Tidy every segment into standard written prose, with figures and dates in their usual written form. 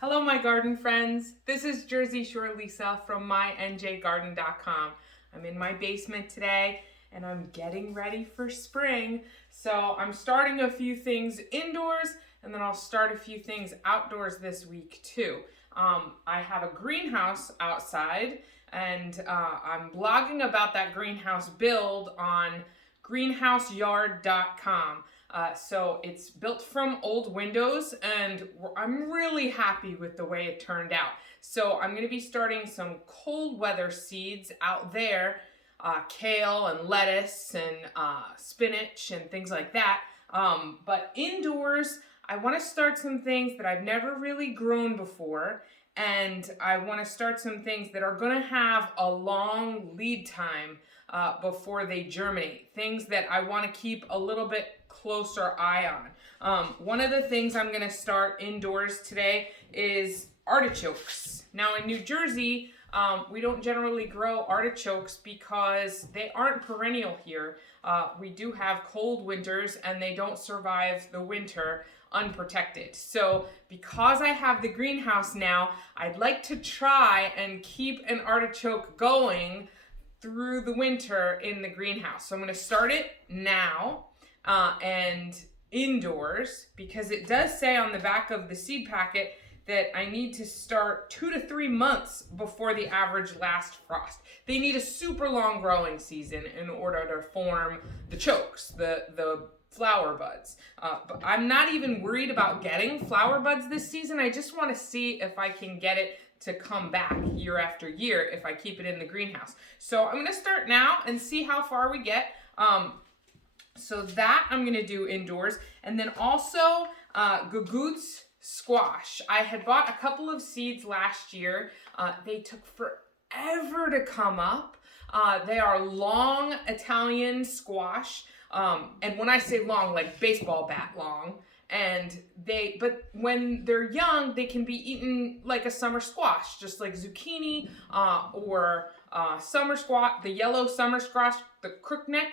Hello, my garden friends. This is Jersey Shore Lisa from MyNJGarden.com. I'm in my basement today and I'm getting ready for spring. So I'm starting a few things indoors and then I'll start a few things outdoors this week too. I have a greenhouse outside and I'm blogging about that greenhouse build on MyNJGarden.com. So it's built from old windows and I'm really happy with the way it turned out. So I'm going to be starting some cold weather seeds out there, kale and lettuce and spinach and things like that. But indoors, I want to start some things that I've never really grown before. And I want to start some things that are going to have a long lead time before they germinate. Things that I want to keep a little bit closer eye on. One of the things I'm going to start indoors today is artichokes. Now in New Jersey, we don't generally grow artichokes because they aren't perennial here. We do have cold winters and they don't survive the winter unprotected. So because I have the greenhouse now, I'd like to try and keep an artichoke going through the winter in the greenhouse. So I'm going to start it now and indoors, because it does say on the back of the seed packet that I need to start 2 to 3 months before the average last frost. They need a super long growing season in order to form the chokes, the flower buds. But I'm not even worried about getting flower buds this season. I just want to see if I can get it to come back year after year if I keep it in the greenhouse. So I'm going to start now and see how far we get. So that I'm going to do indoors. And then also gagoots squash. I had bought a couple of seeds last year. They took forever to come up. They are long Italian squash. And when I say long, like baseball bat long. But when they're young, they can be eaten like a summer squash, just like zucchini or summer squash, the yellow summer squash, the crookneck.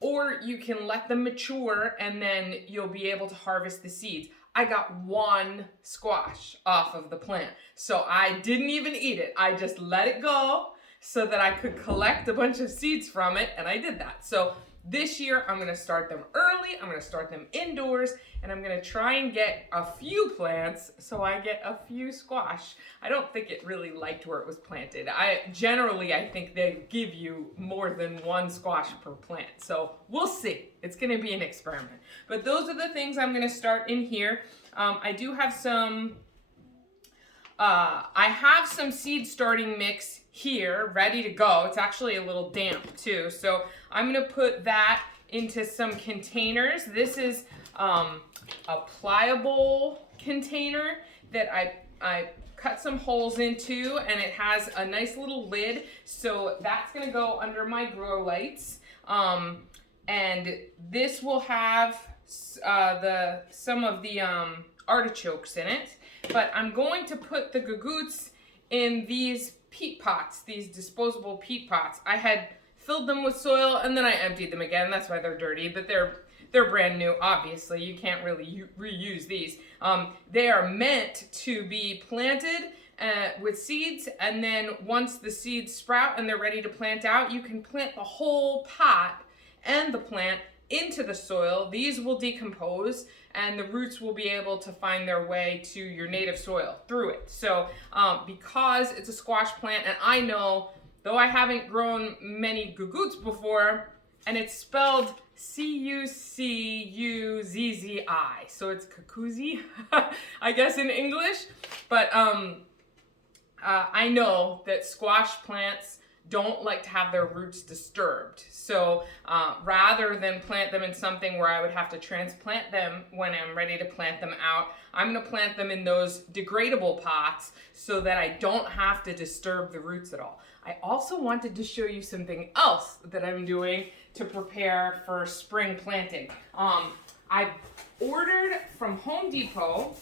Or you can let them mature and then you'll be able to harvest the seeds. I got one squash off of the plant, so I didn't even eat it. I just let it go so that I could collect a bunch of seeds from it, and I did that. So this year, I'm going to start them early, I'm going to start them indoors, and I'm going to try and get a few plants so I get a few squash. I don't think it really liked where it was planted. I think they give you more than one squash per plant. So we'll see. It's going to be an experiment. But those are the things I'm going to start in here. I do have some... I have some seed starting mix here ready to go. It's actually a little damp too. So I'm going to put that into some containers. This is a pliable container that I cut some holes into, and it has a nice little lid. So that's going to go under my grow lights. And this will have some of the artichokes in it. But I'm going to put the gagoots in these peat pots, these disposable peat pots. I had filled them with soil and then I emptied them again. That's why they're dirty, but they're brand new, obviously. You can't really reuse these. They are meant to be planted with seeds, and then once the seeds sprout and they're ready to plant out, you can plant the whole pot and the plant into the soil. These will decompose and the roots will be able to find their way to your native soil through it. So because it's a squash plant, and I know, though I haven't grown many gagoots before, and it's spelled C-U-C-U-Z-Z-I, so it's Cucuzzi, I guess in English, but I know that squash plants don't like to have their roots disturbed. So rather than plant them in something where I would have to transplant them when I'm ready to plant them out, I'm going to plant them in those degradable pots so that I don't have to disturb the roots at all. I also wanted to show you something else that I'm doing to prepare for spring planting. I ordered from Home Depot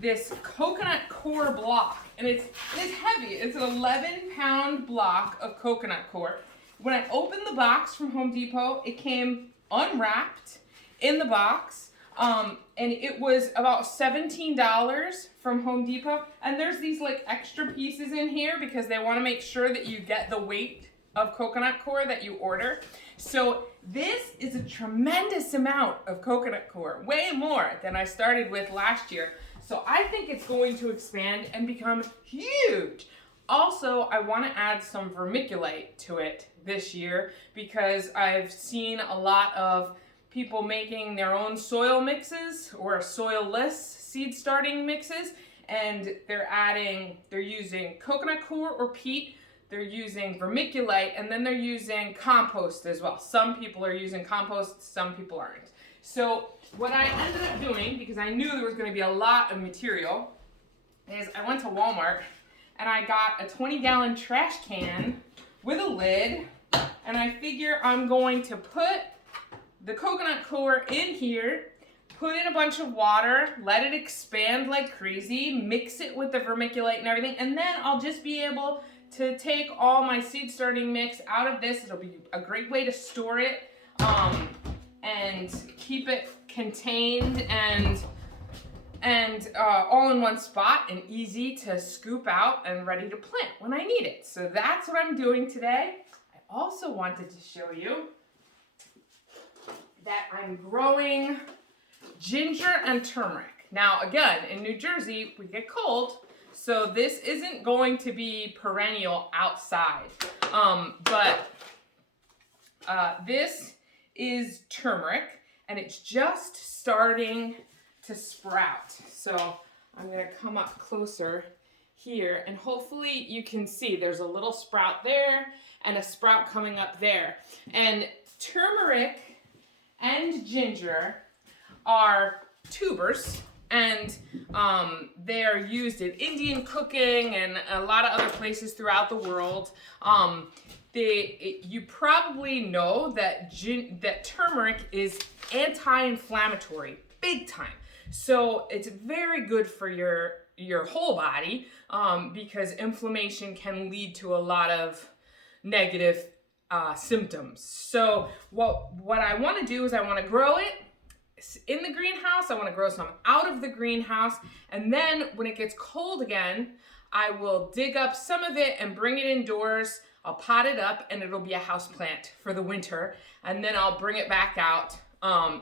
this coconut core block, and it's heavy. It's an 11-pound block of coconut core. When I opened the box from Home Depot, it came unwrapped in the box. And it was about $17 from Home Depot. And there's these like extra pieces in here because they want to make sure that you get the weight of coconut coir that you order. So this is a tremendous amount of coconut coir, way more than I started with last year. So I think it's going to expand and become huge. Also, I want to add some vermiculite to it this year because I've seen a lot of people making their own soil mixes or soil-less seed starting mixes, and they're using coconut coir or peat, they're using vermiculite, and then they're using compost as well. Some people are using compost, some people aren't. So what I ended up doing, because I knew there was going to be a lot of material, is I went to Walmart and I got a 20-gallon trash can with a lid, and I figure I'm going to put the coconut coir in here, put in a bunch of water, let it expand like crazy, mix it with the vermiculite and everything, and then I'll just be able to take all my seed starting mix out of this. It'll be a great way to store it and keep it contained and all in one spot and easy to scoop out and ready to plant when I need it. So that's what I'm doing today. I also wanted to show you that I'm growing ginger and turmeric. Now again, in New Jersey, we get cold, so this isn't going to be perennial outside. This is turmeric, and it's just starting to sprout. So I'm gonna come up closer here, and hopefully you can see there's a little sprout there and a sprout coming up there. And turmeric and ginger are tubers, and they're used in Indian cooking and a lot of other places throughout the world. You probably know that turmeric is anti-inflammatory, big time. So it's very good for your whole body because inflammation can lead to a lot of negative symptoms. So what I want to do is I want to grow it in the greenhouse. I want to grow some out of the greenhouse, and then when it gets cold again, I will dig up some of it and bring it indoors. I'll pot it up, and it'll be a house plant for the winter, and then I'll bring it back out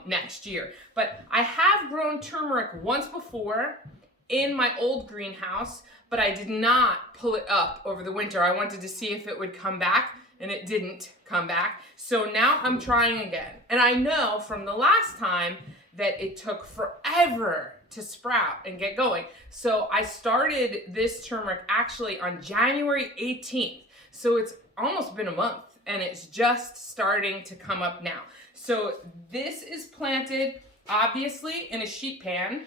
next year. But I have grown turmeric once before in my old greenhouse, but I did not pull it up over the winter. I wanted to see if it would come back, and it didn't come back. So now I'm trying again. And I know from the last time that it took forever to sprout and get going. So I started this turmeric actually on January 18th. So it's almost been a month, and it's just starting to come up now. So this is planted obviously in a sheet pan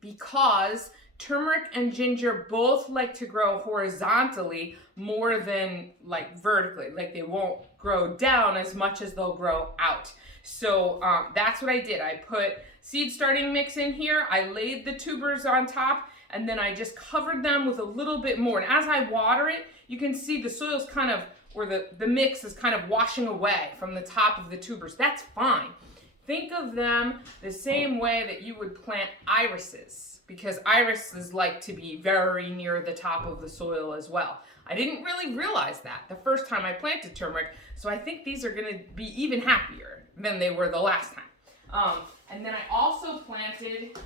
because turmeric and ginger both like to grow horizontally more than like vertically. Like they won't grow down as much as they'll grow out. So that's what I did. I put seed starting mix in here. I laid the tubers on top, and then I just covered them with a little bit more. And as I water it, you can see the soil's kind of, or the mix is kind of washing away from the top of the tubers. That's fine. Think of them the same way that you would plant irises, because irises like to be very near the top of the soil as well. I didn't really realize that the first time I planted turmeric, so I think these are gonna be even happier than they were the last time. And then I also planted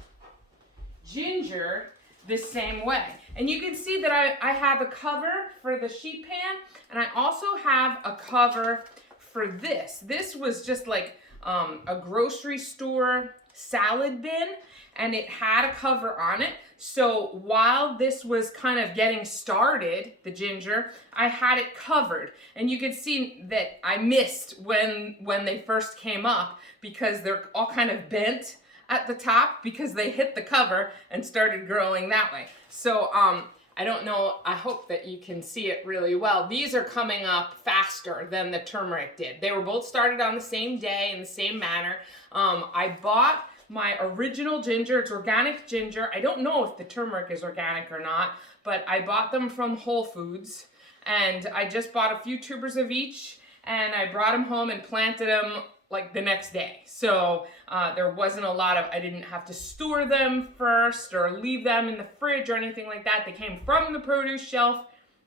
ginger the same way. And you can see that I have a cover for the sheet pan, and I also have a cover for this. This was just like a grocery store salad bin, and it had a cover on it. So while this was kind of getting started, the ginger, I had it covered. And you can see that I missed when they first came up because they're all kind of bent at the top because they hit the cover and started growing that way. So I don't know, I hope that you can see it really well. These are coming up faster than the turmeric did. They were both started on the same day in the same manner. I bought my original ginger. It's organic ginger. I don't know if the turmeric is organic or not, but I bought them from Whole Foods, and I just bought a few tubers of each, and I brought them home and planted them like the next day. So there wasn't a lot of, I didn't have to store them first or leave them in the fridge or anything like that. They came from the produce shelf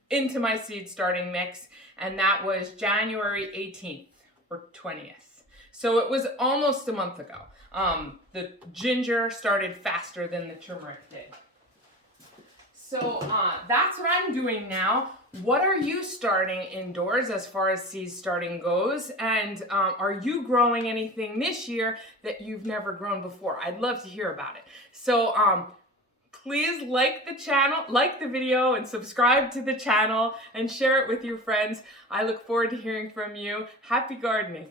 into my seed starting mix, and that was January 18th or 20th. So it was almost a month ago. The ginger started faster than the turmeric did. So that's what I'm doing now. What are you starting indoors as far as seed starting goes? And are you growing anything this year that you've never grown before? I'd love to hear about it. So please like the channel, like the video, and subscribe to the channel and share it with your friends. I look forward to hearing from you. Happy gardening.